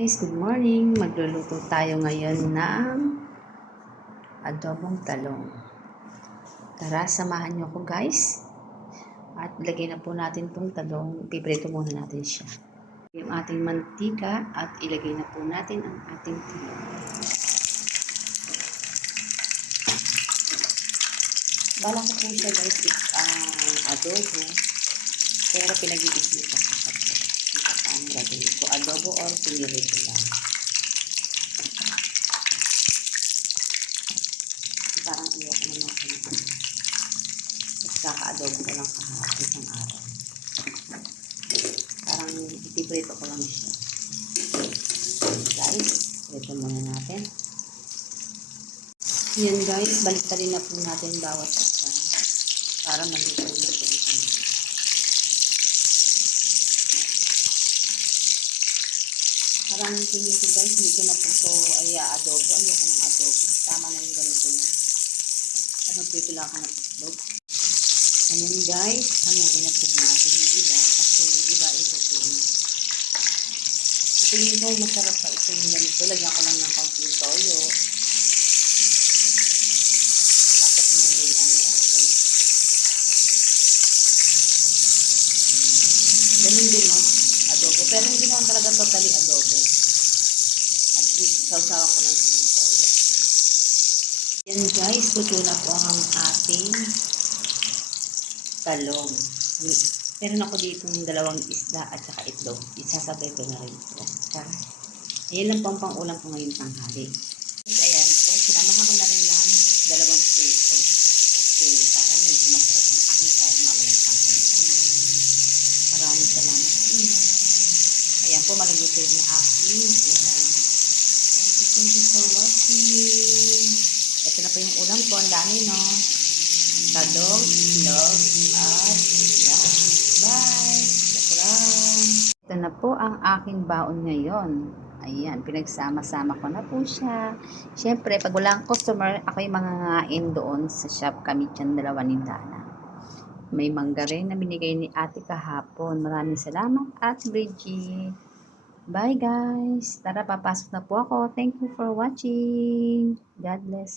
Guys, good morning. Magluluto tayo ngayon ng adobong talong. Tara, samahan niyo ako guys. At lagay na po natin itong talong. Piprito muna natin siya. Yung ating mantika at ilagay na po natin ang ating talong. Bala ko po siya guys adobo. Pero pinag-iisipan ko siya po. Paano gagawin ko? Adobo or pinirito lang. Parang ayoko naman ko naman. At kaka-adobo ko lang kahapon isang araw. Parang ipiprito ko lang siya. Guys, prito muna natin. Yan guys, baliktarin na po natin bawat isa para maluto na po ang kanila. Parang tingin ko guys, hindi ko na po ito adobo. Ayoko ng adobo. Tama na yung ganito lang. Prito lang ako ng itlog. Ayan guys, hanguin na po natin yung iba kasi yung iba-iba po na. So, tingin ko masarap pa ito yung ganito. Lagyan ko lang ng kaunting toyo. Tapos may ganun din adobo. Pero hindi naman talaga totally adobo. At least sausawan ko lang sa ng toyo. Yan guys, luto na po ang ating talong. Meron ako dito ng dalawang isda at saka itlog. Isasabay ko na rin ito. Ayan lang po ang pang-ulam ko ngayon tanghali. Ayan po, sinamahan ko na rin ng dalawang prito. Kasi para medyo masarap ang aking tayo mamayang tanghali. Maraming salamat sa inyo. Ayan po, maluluto yung aking ulam. Thank you for watching. Ito na po yung ulam ko. Ang dami, no? Talong, itlog, at bye! Shukran! Ito na po ang aking baon ngayon. Ayan, pinagsama-sama ko na po siya. Siyempre, pag walang customer, ako yung mangangain doon sa shop kami dyan, dalawa ni Dana. May mangga rin na binigay ni ate kahapon. Maraming salamat at Bridgie. Bye guys! Tara, papasok na po ako. Thank you for watching. God bless.